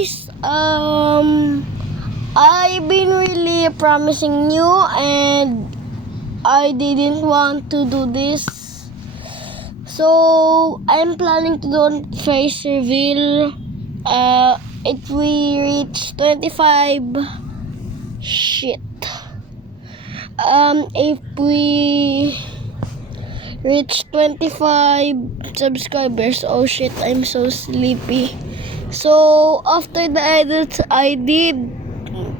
guys, I've been really promising you and I didn't want to do this. So I'm planning to do a face reveal. If we reach 25 if we reach 25 subscribers, oh shit, I'm so sleepy. So after the edits I did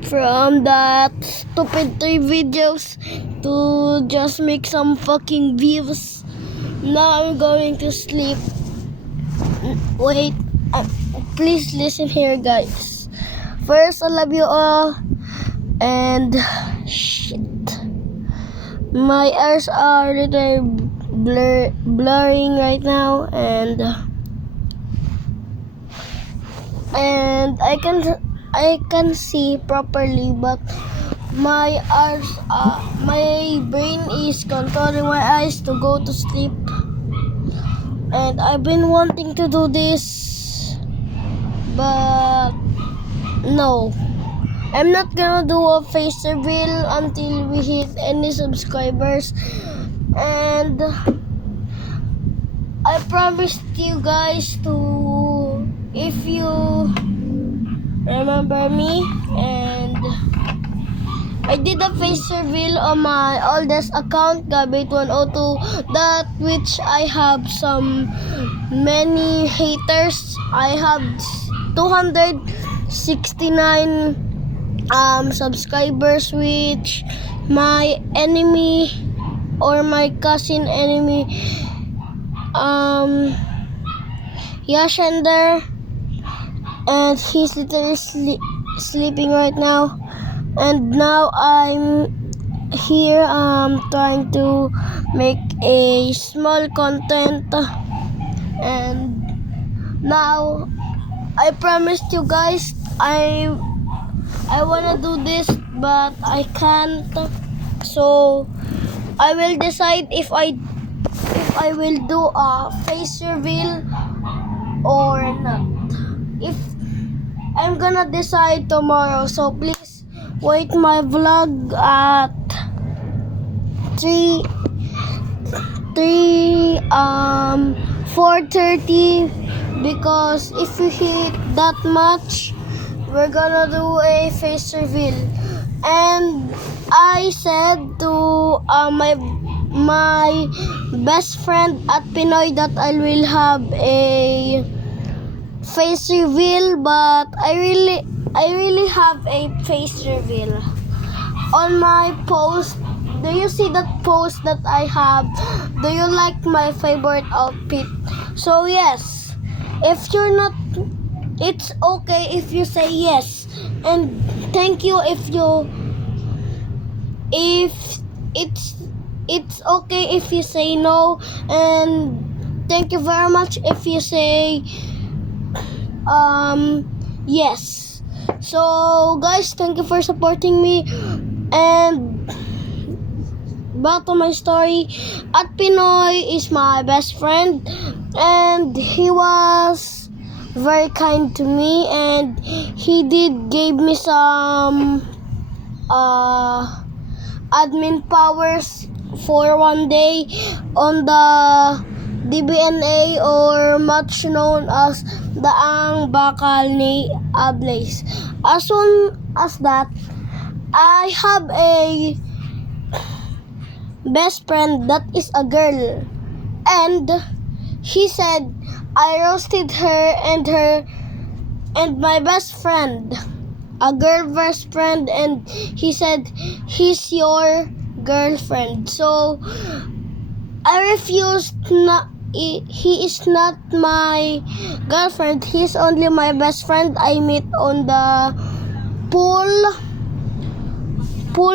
from that stupid 3 videos to just make some fucking views, now I'm going to sleep. Wait, please listen here, guys. First, I love you all, and shit, my eyes are little blurring right now, and I can see properly, but my eyes, my brain is controlling my eyes to go to sleep. And I've been wanting to do this, but no, I'm not gonna do a face reveal until we hit any subscribers. And I promised you guys to, if you remember me, and I did a face reveal on my oldest account, Gabit102, that which I have some many haters. I have 269 subscribers, which my enemy or my cousin enemy Yashender, and he's literally sleeping right now. And now I'm here trying to make a small content, and now I promised you guys I wanna do this, but I can't. So I will decide if I will do a face reveal or not. If I'm gonna decide tomorrow, so please wait my vlog at 4:30, because if we hit that much, we're gonna do a face reveal. And I said to my best friend at Pinoy that I will have a face reveal, but I really have a face reveal. On my post, do you see that post that I have? Do you like my favorite outfit? So yes, if you're not, it's okay if you say yes, and thank you if it's okay if you say no, and thank you very much if you say yes. So guys, thank you for supporting me. And back to my story, at Pinoy is my best friend, and he was very kind to me, and he did give me some admin powers for one day on the DBNA, or much known as the Ang Bakal ni Ablaze. As soon as that, I have a best friend that is a girl, and he said I roasted her and my best friend, a girl best friend, and he said he's your girlfriend. So I refused. He is not my girlfriend. He's only my best friend I meet on the pool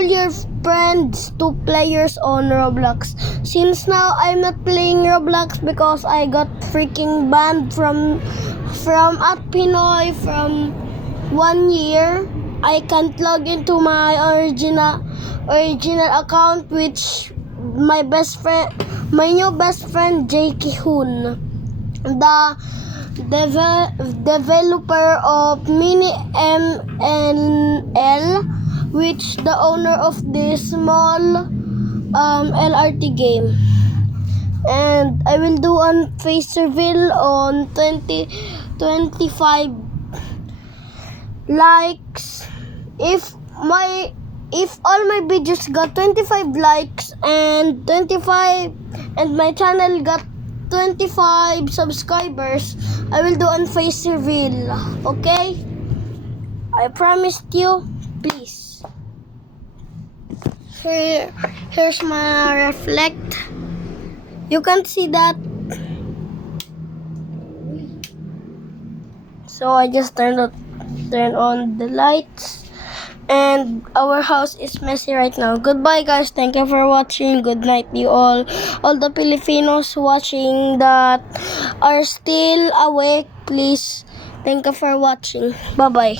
your friends, 2 players on Roblox. Since now I'm not playing Roblox because I got freaking banned from at Pinoy from 1 year. I can't log into my original account, which my new best friend JK Hoon, the developer of Mini NL, which the owner of this small LRT game. And I will do on face reveal on 25 likes. If all my videos got 25 likes and my channel got 25 subscribers, I will do on face reveal. Okay? I promised you. Please. Here's my reflect. You can see that. So I just turn on the lights. And our house is messy right now. Goodbye, guys. Thank you for watching. Good night, you all. All the Filipinos watching that are still awake, please. Thank you for watching. Bye-bye.